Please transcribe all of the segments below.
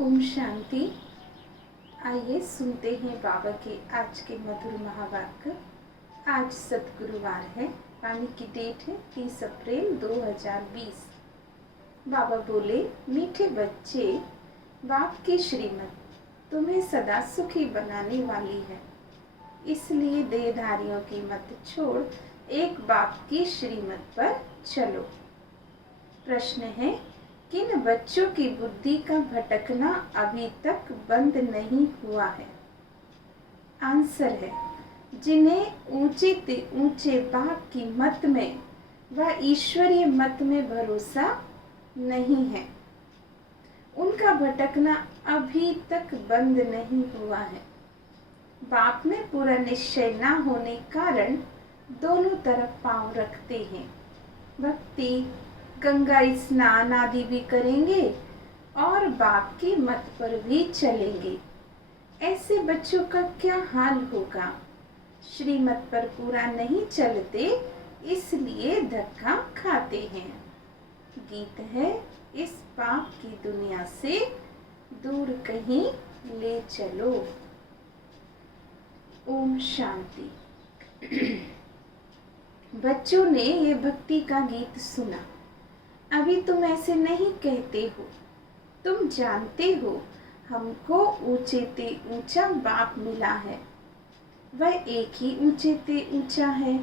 ओम शांति। आइए सुनते हैं बाबा के आज के मधुर महावाक्य। आज सतगुरुवार है। पानी की डेट है 30 अप्रैल 2020। बाबा बोले, मीठे बच्चे, बाप की श्रीमत तुम्हें सदा सुखी बनाने वाली है, इसलिए देहधारियों की मत छोड़ एक बाप की श्रीमत पर चलो। प्रश्न है, किन बच्चों की बुद्धि का भटकना अभी तक बंद नहीं हुआ है? आंसर है, जिन्हें ऊंचे से ऊंचे बाप की मत में व ईश्वरीय मत में भरोसा नहीं है। उनका भटकना अभी तक बंद नहीं हुआ है। बाप में पूरा निश्चय न होने कारण दोनों तरफ पांव रखते हैं। भक्ति, गंगा स्नान आदि भी करेंगे और बाप की मत पर भी चलेंगे। ऐसे बच्चों का क्या हाल होगा? श्रीमत पर पूरा नहीं चलते, इसलिए धक्का खाते हैं। गीत है, इस पाप की दुनिया से दूर कहीं ले चलो। ओम शांति। बच्चों ने ये भक्ति का गीत सुना। अभी तुम ऐसे नहीं कहते हो। तुम जानते हो हमको ऊंचे ते ऊंचा बाप मिला है। वह एक ही ऊंचे ते ऊंचा है।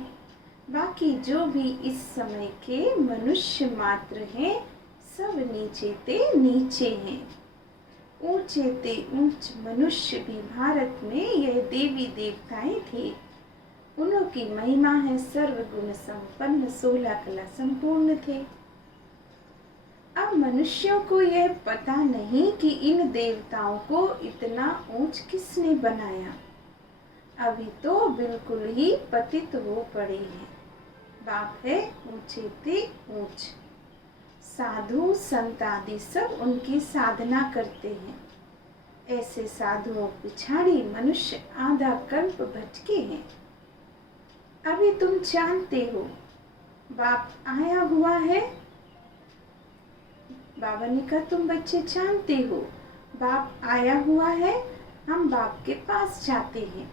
बाकी जो भी इस समय के मनुष्य मात्र हैं, सब नीचे ते नीचे हैं। ऊंचे ते ऊंच मनुष्य भी भारत में यह देवी देवताएं थे। उनकी महिमा है सर्वगुण संपन्न, 16 कला संपूर्ण थे। अब मनुष्यों को यह पता नहीं कि इन देवताओं को इतना ऊंच किसने बनाया। अभी तो बिल्कुल ही पतित हो पड़े हैं। बाप है ऊंचे ते ऊंच। साधु संत आदि सब उनकी साधना करते हैं। ऐसे साधुओं पिछाड़ी मनुष्य आधा कल्प भटके हैं। अभी तुम जानते हो बाप आया हुआ है। बाबा ने कहा, तुम बच्चे जानते हो बाप आया हुआ है। हम बाप के पास जाते हैं।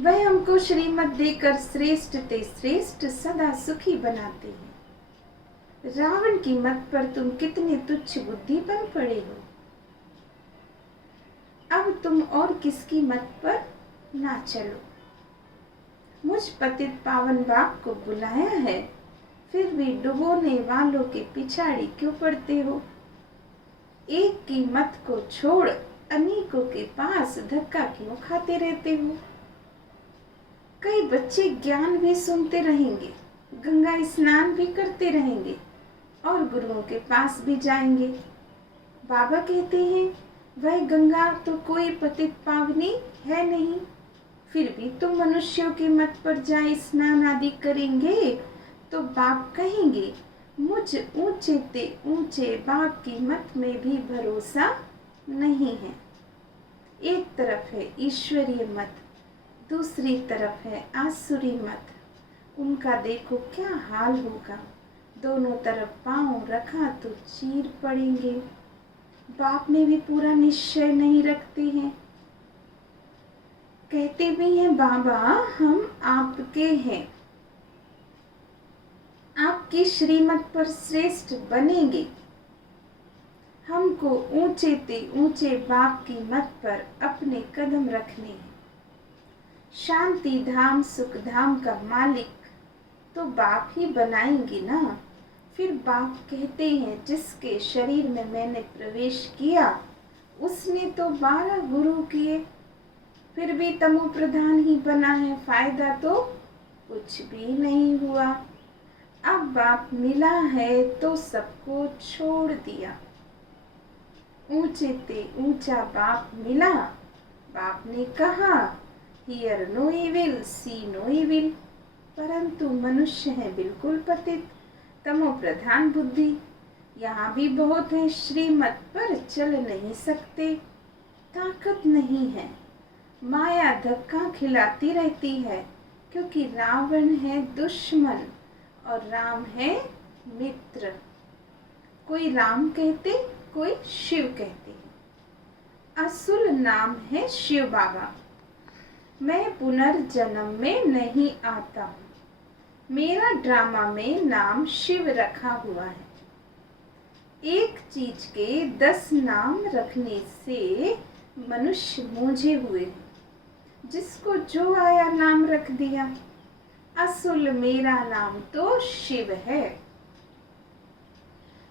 वह हमको श्रीमत देकर श्रेष्ठ ते श्रेष्ठ सदा सुखी बनाते हैं। रावण की मत पर तुम कितने तुच्छ बुद्धि बन पड़े हो। अब तुम और किसकी मत पर ना चलो। मुझ पतित पावन बाप को बुलाया है, फिर भी डुबोने वालों के पिछाड़ी क्यों पड़ते हो? एक की मत को छोड़ अनेकों के पास धक्का क्यों खाते रहते हो? कई बच्चे ज्ञान भी सुनते रहेंगे, गंगा स्नान भी करते रहेंगे और गुरुओं के पास भी जाएंगे। बाबा कहते हैं, वह गंगा तो कोई पतित पावनी है नहीं, फिर भी तुम मनुष्यों की मत पर जाए स्नान आदि करेंगे तो बाप कहेंगे, मुझ ऊंचे ते ऊंचे बाप की मत में भी भरोसा नहीं है। एक तरफ है ईश्वरीय मत, दूसरी तरफ है आसुरी मत। उनका देखो क्या हाल होगा। दोनों तरफ पांव रखा तो चीर पड़ेंगे। बाप में भी पूरा निश्चय नहीं रखते हैं। कहते भी हैं, बाबा हम आपके हैं, आपकी श्रीमत पर श्रेष्ठ बनेंगे। हमको ऊंचे ते ऊंचे बाप की मत पर अपने कदम रखने हैं। शांति धाम सुख धाम का मालिक तो बाप ही बनाएंगे ना। फिर बाप कहते हैं, जिसके शरीर में मैंने प्रवेश किया उसने तो 12 गुरु किए, फिर भी तमो प्रधान ही बना है। फायदा तो कुछ भी नहीं हुआ। अब बाप मिला है तो सबको छोड़ दिया। ऊंचे ते ऊंचा बाप मिला। बाप ने कहा, hear no evil, see no evil. परंतु मनुष्य है बिल्कुल पतित, तमो प्रधान बुद्धि। यहाँ भी बहुत है, श्रीमत पर चल नहीं सकते, ताकत नहीं है। माया धक्का खिलाती रहती है, क्योंकि रावण है दुश्मन और राम है मित्र। कोई राम कहते, कोई शिव कहते हैं। असुल नाम है शिव बाबा। मैं पुनर्जन्म में नहीं आता हूँ। मेरा ड्रामा में नाम शिव रखा हुआ है। एक चीज के 10 नाम रखने से मनुष्य मूंझे हुए हैं। जिसको जो आया नाम रख दिया। असुल मेरा नाम तो शिव है।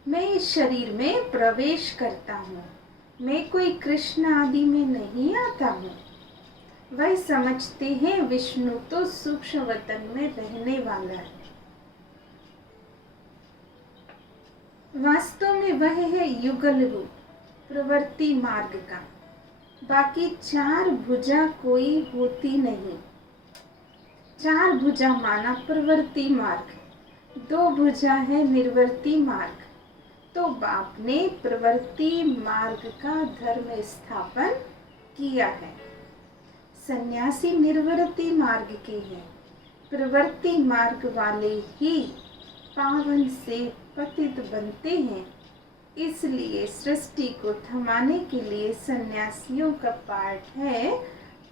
मैं इस शरीर में प्रवेश करता हूँ। मैं कोई कृष्ण आदि में नहीं आता हूँ। वह समझते हैं विष्णु तो सूक्ष्म वतन में रहने वाला है। वास्तव में वह है युगल रूप, प्रवृत्ति मार्ग का। बाकी 4 भुजा कोई होती नहीं। 4 भुजा माना प्रवृत्ति मार्ग, 2 भुजा है निर्वृत्ति मार्ग। तो बाप ने प्रवृत्ति मार्ग का धर्म स्थापन किया है। सन्यासी निर्वृत्ति मार्ग के हैं। प्रवृत्ति मार्ग वाले ही पावन से पतित बनते हैं। इसलिए सृष्टि को थमाने के लिए सन्यासियों का पाठ है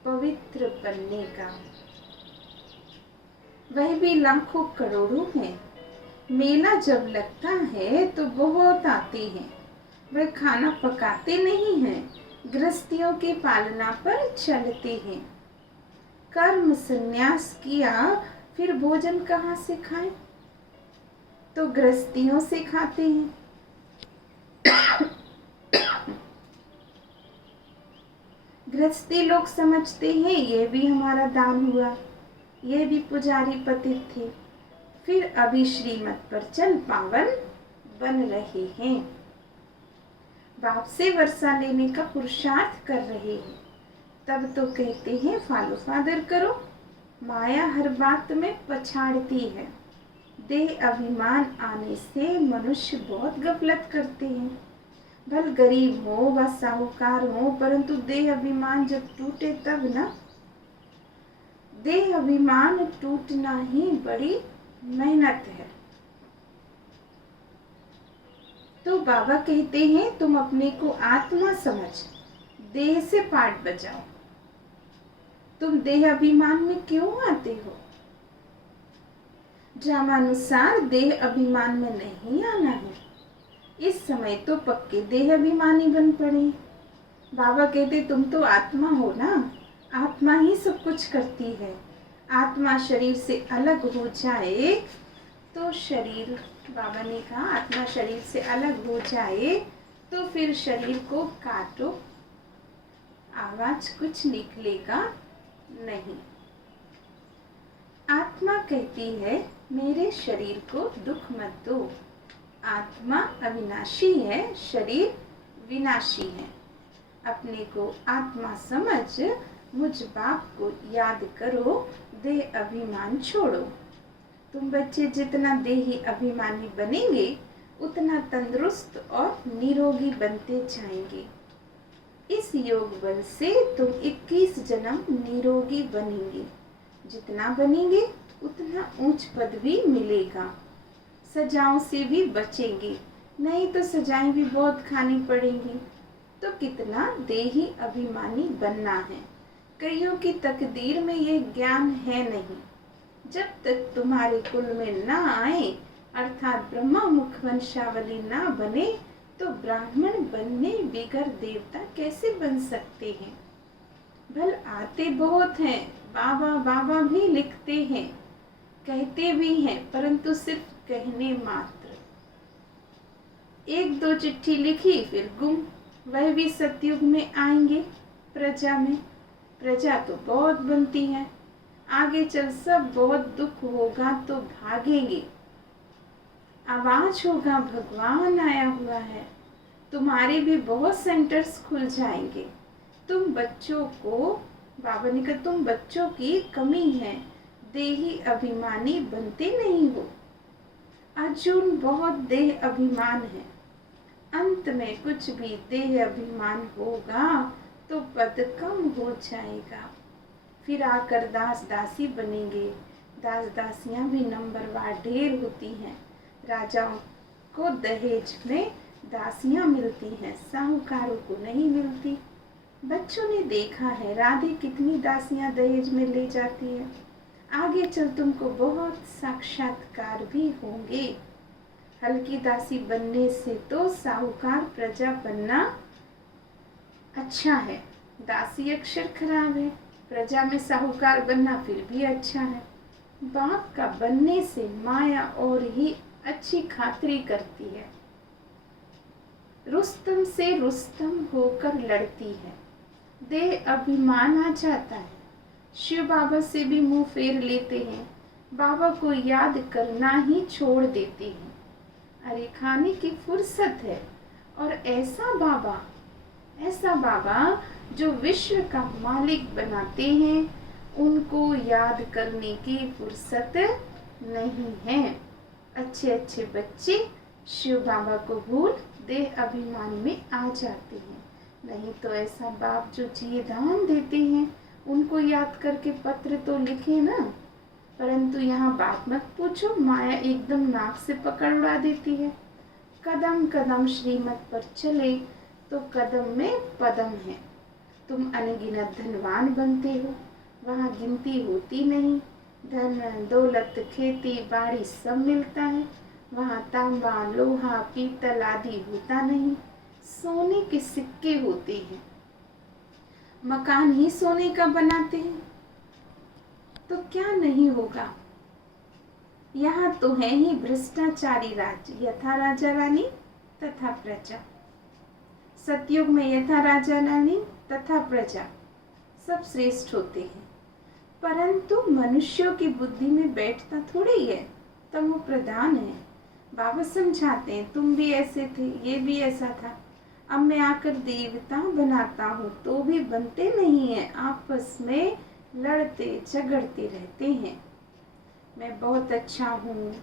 पवित्र बनने का। वह भी लाखों करोड़ों हैं। मेला जब लगता है तो बहुत आते हैं। वह खाना पकाते नहीं हैं, गृहस्थियों की पालना पर चलते हैं। कर्म संन्यास किया फिर भोजन कहाँ से खाएं? तो गृहस्थियों से खाते हैं। गृहस्थी लोग समझते हैं ये भी हमारा दान हुआ, ये भी पुजारी पतित थे, फिर अभी श्रीमत पर चल पावन बन रहे हैं। बाप से वर्षा लेने का पुरुषार्थ कर रहे हैं। तब तो कहते हैं फॉलो फादर करो। माया हर बात में पछाड़ती है। देह अभिमान आने से मनुष्य बहुत गफलत करते हैं। भल गरीब हो व साहूकार हो, परंतु देह अभिमान जब टूटे तब ना। देह अभिमान टूटना ही बड़ी मेहनत है। तो बाबा कहते हैं तुम अपने को आत्मा समझ, देह से पाठ बजाओ। तुम देह अभिमान में क्यों आते हो? ड्रामानुसार देह अभिमान में नहीं आना है। इस समय तो पक्के देह अभिमानी बन पड़े। बाबा कहते तुम तो आत्मा हो ना, आत्मा ही सब कुछ करती है। आत्मा शरीर से अलग हो जाए तो शरीर, बाबा ने कहा आत्मा शरीर से अलग हो जाए तो फिर शरीर को काटो, आवाज कुछ निकलेगा नहीं। आत्मा कहती है मेरे शरीर को दुख मत दो। आत्मा अविनाशी है, शरीर विनाशी है। अपने को आत्मा समझ मुझ बाप को याद करो, देह अभिमान छोड़ो। तुम बच्चे जितना देही अभिमानी बनेंगे उतना तंदुरुस्त और निरोगी बनते जाएंगे। इस योग बल से तुम 21 जन्म निरोगी बनेंगे। जितना बनेंगे उतना ऊंच पद भी मिलेगा। सजाओं से भी बचेंगे, नहीं तो सजाएं भी बहुत खानी पड़ेंगी। तो कितना देही अभिमानी बनना है। कईयों की तकदीर में ये ज्ञान है नहीं। जब तक तुम्हारे कुल में ना आए, अर्थात ब्रह्मा मुख वंशावली ना बने, तो ब्राह्मण बनने बिगर देवता कैसे बन सकते हैं? भल आते बहुत हैं, बाबा बाबा भी लिखते हैं, कहते भी हैं, परंतु सिर्फ कहने मात्र। 1-2 चिट्ठी लिखी फिर गुम। वह भी सतयुग में आएंगे। प्रजा में प्रजा तो बहुत बनती है, आगे चल सब बहुत दुख होगा तो भागेंगे। आवाज होगा भगवान आया हुआ है। तुम्हारे भी बहुत सेंटर्स खुल जाएंगे। तुम बच्चों को, बाबा ने कहा तुम बच्चों की कमी है, देही अभिमानी बनते नहीं हो। अर्जुन बहुत देह अभिमान है। अंत में कुछ भी देह अभिमान होगा तो पद कम हो जाएगा। फिर आकर दास दासी बनेंगे। दास दासियां भी नंबरवार ढेर होती हैं। राजाओं को दहेज में दासियां मिलती हैं, साहूकारों को नहीं मिलती। बच्चों ने देखा है राधे कितनी दासियां दहेज में ले जाती है। आगे चल तुमको बहुत साक्षात्कार भी होंगे। हल्की दासी बनने से तो साहूकार प्रजा बनना अच्छा है। दासी अक्षर खराब है, प्रजा में साहूकार बनना फिर भी अच्छा है। बाप का बनने से माया और ही अच्छी खातिरी करती है। रुस्तम से रुस्तम होकर लड़ती है। देह अभिमान आ जाता है। शिव बाबा से भी मुंह फेर लेते हैं। बाबा को याद करना ही छोड़ देते हैं। अरे खाने की फुर्सत है। और ऐसा बाबा जो विश्व का मालिक बनाते हैं, उनको याद करने की फुर्सत नहीं है। अच्छे अच्छे बच्चे शिव बाबा को भूल देह अभिमान में आ जाते हैं। नहीं तो ऐसा बाप जो जिए दान देते हैं, उनको याद करके पत्र तो लिखे ना। परंतु यहाँ बात मत पूछो, माया एकदम नाक से पकड़ उड़ा देती है। कदम कदम श्रीमत पर चले तो कदम में पदम है। तुम अनगिनत धनवान बनते हो, वहाँ गिनती होती नहीं। धन दौलत खेती बाड़ी सब मिलता है, वहाँ तांबा लोहा पीतल आदि होता नहीं। सोने के सिक्के होते हैं। मकान ही सोने का बनाते हैं तो क्या नहीं होगा। यहाँ तो है ही भ्रष्टाचारी राज्य, यथा राजा रानी तथा प्रजा। सतयुग में यथा राजा रानी तथा प्रजा सब श्रेष्ठ होते हैं। परंतु मनुष्यों की बुद्धि में बैठता थोड़ी है, तमो प्रधान है। बाबा समझाते हैं तुम भी ऐसे थे, ये भी ऐसा था। अब मैं आकर देवता बनाता हूँ तो भी बनते नहीं है, आपस में लड़ते झगड़ते रहते हैं। मैं बहुत अच्छा हूँ,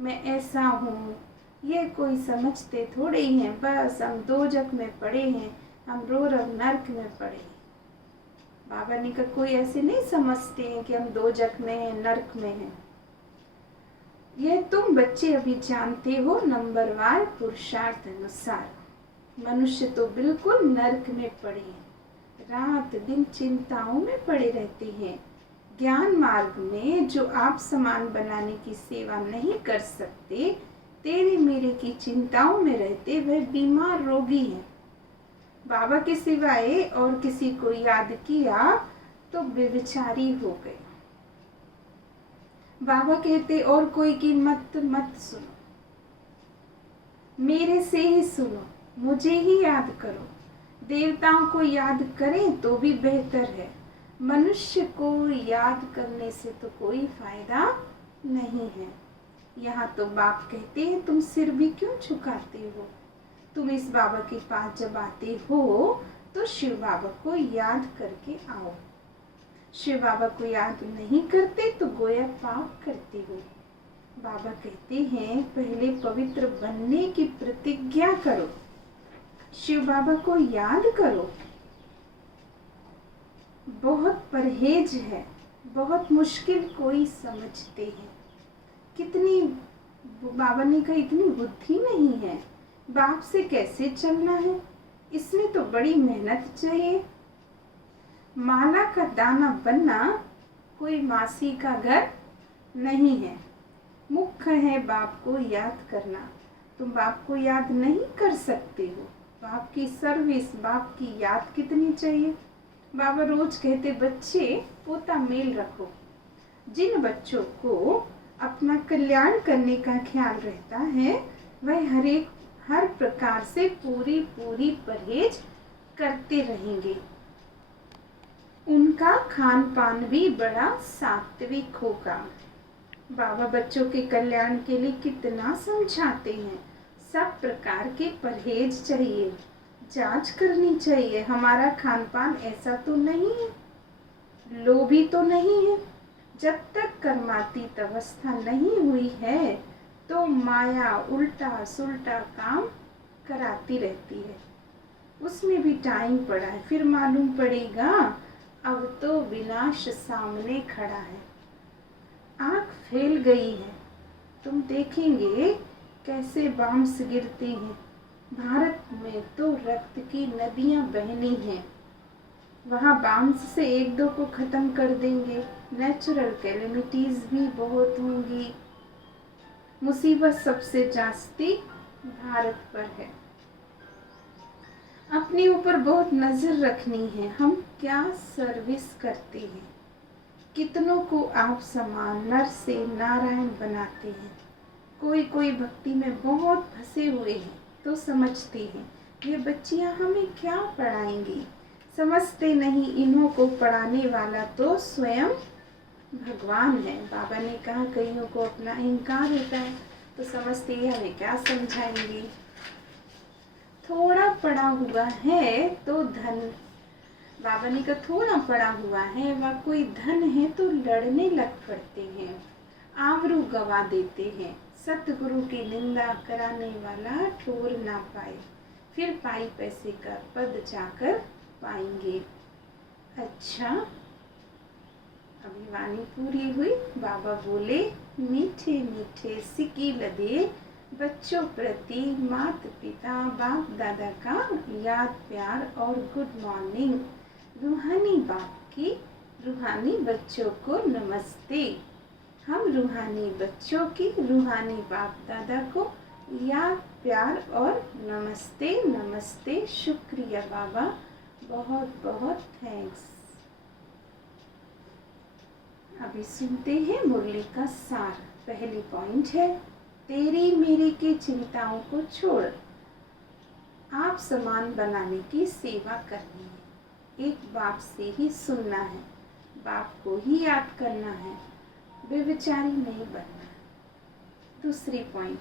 मैं ऐसा हूँ, ये कोई समझते थोड़े ही हैं। बस हम दोजख में पड़े हैं, हम रो नरक में पड़े हैं। बाबा ने कहा कोई ऐसे नहीं समझते हैं कि हम दोजख में हैं, नरक में हैं। यह तुम बच्चे अभी जानते हो नंबरवार पुरुषार्थ अनुसार। मनुष्य तो बिल्कुल नरक में पड़े हैं, रात दिन चिंताओं में पड़े रहते हैं। ज्ञान मार्ग में जो आप समान बनाने की सेवा नहीं कर सकते, तेरे मेरे की चिंताओं में रहते वह बीमार रोगी है। बाबा के सिवाय और किसी को याद किया तो बेविचारी हो गए। बाबा कहते और कोई की मत सुनो, मेरे से ही सुनो, मुझे ही याद करो। देवताओं को याद करें तो भी बेहतर है, मनुष्य को याद करने से तो कोई फायदा नहीं है। यहाँ तो बाप कहते हैं तुम सिर भी क्यों झुकाते हो। तुम इस बाबा के पास जब आते हो तो शिव बाबा को याद करके आओ। शिव बाबा को याद नहीं करते तो गोया पाप करते हो। बाबा कहते हैं पहले पवित्र बनने की प्रतिज्ञा करो, शिव बाबा को याद करो। बहुत परहेज है, बहुत मुश्किल कोई समझते हैं। कितनी बाबा ने कहा इतनी बुद्धि नहीं है, बाप से कैसे चलना है, इसमें तो बड़ी मेहनत चाहिए। माला का दाना बनना कोई मासी का घर नहीं है। मुख्य है बाप को याद करना। तुम बाप को याद नहीं कर सकते हो। बाप की सर्विस, बाप की याद कितनी चाहिए। बाबा रोज कहते बच्चे पोता मेल रखो। जिन बच्चों को अपना कल्याण करने का ख्याल रहता है वह हर प्रकार से पूरी परहेज करते रहेंगे। उनका खान पान भी बड़ा सात्विक होगा। बाबा बच्चों के कल्याण के लिए कितना समझाते हैं। सब प्रकार के परहेज चाहिए, जांच करनी चाहिए। हमारा खान पान ऐसा तो नहीं है, लोभी तो नहीं है। जब तक कर्मातीत अवस्था नहीं हुई है तो माया उल्टा सुल्टा काम कराती रहती है। उसमें भी टाइम पड़ा है, फिर मालूम पड़ेगा अब तो विनाश सामने खड़ा है। आँख फैल गई है, तुम देखेंगे कैसे बांस गिरते हैं। भारत में तो रक्त की नदियां बहनी हैं। वहाँ बांस से एक दो को ख़त्म कर देंगे, नेचुरल कैलेमिटीज़ भी बहुत होंगी। मुसीबत सबसे जास्ती भारत पर है। अपने ऊपर बहुत नज़र रखनी है। हम क्या सर्विस करते हैं, कितनों को आप समान नर से नारायण बनाते हैं। कोई कोई भक्ति में बहुत फंसे हुए हैं तो समझते हैं ये बच्चियां हमें क्या पढ़ाएंगी। समझते नहीं इन्हों को पढ़ाने वाला तो स्वयं भगवान है। बाबा ने कहा कईयों को अपना अहंकार होता है तो समझते हैं हमें क्या समझाएंगे। थोड़ा पढ़ा हुआ है तो धन, बाबा ने कहा थोड़ा पढ़ा हुआ है व कोई धन है तो लड़ने लग पड़ते हैं, आबरू गवा देते हैं। सतगुरु की निंदा कराने वाला ठोर ना पाए, फिर पाई पैसे का पद जाकर पाएंगे। अच्छा, अभी वाणी पूरी हुई। बाबा बोले मीठे मीठे सिक्की लदे बच्चों प्रति माता पिता बाप दादा का याद प्यार और गुड मॉर्निंग। रूहानी बाप की रूहानी बच्चों को नमस्ते। हम रूहानी बच्चों की रूहानी बाप दादा को याद प्यार और नमस्ते नमस्ते। शुक्रिया बाबा, बहुत बहुत थैंक्स। अभी सुनते हैं मुरली का सार। पहली पॉइंट है तेरी मेरी की चिंताओं को छोड़ आप समान बनाने की सेवा करनी है। एक बाप से ही सुनना है, बाप को ही याद करना है, बेविचारी नहीं बनना। दूसरी पॉइंट,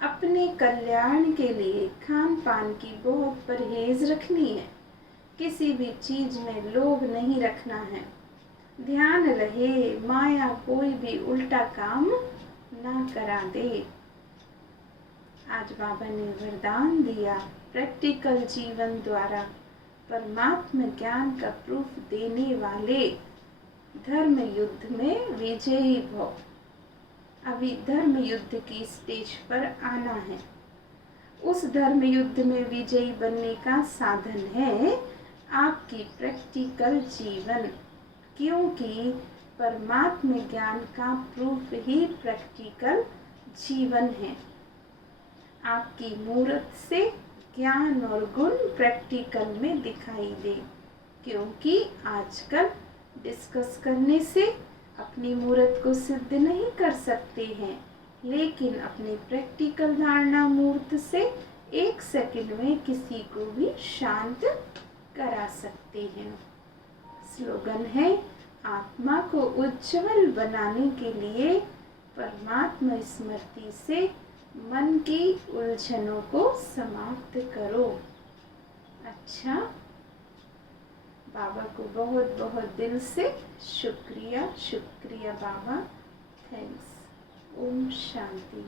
अपने कल्याण के लिए खान पान की बहुत परहेज रखनी है। किसी भी चीज में लोभ नहीं रखना है। ध्यान रहे माया कोई भी उल्टा काम ना करा दे। आज बाबा ने वरदान दिया प्रैक्टिकल जीवन द्वारा परमात्मा ज्ञान का प्रूफ देने वाले धर्म युद्ध में विजयी भव। अभी धर्म युद्ध की स्टेज पर आना है। उस धर्म युद्ध में विजयी बनने का साधन है आपकी प्रैक्टिकल जीवन, क्योंकि परमात्मा ज्ञान का प्रूफ ही प्रैक्टिकल जीवन है। आपकी मूर्त से ज्ञान और गुण प्रैक्टिकल में दिखाई दे, क्योंकि आजकल डिस्कस करने से अपनी मूर्त को सिद्ध नहीं कर सकते हैं, लेकिन अपनी प्रैक्टिकल धारणा मूर्त से 1 सेकंड में किसी को भी शांत करा सकते हैं। स्लोगन है आत्मा को उज्जवल बनाने के लिए परमात्मा स्मृति से मन की उलझनों को समाप्त करो। अच्छा, बाबा को बहुत बहुत दिल से शुक्रिया। शुक्रिया बाबा, थैंक्स। ओम शांति।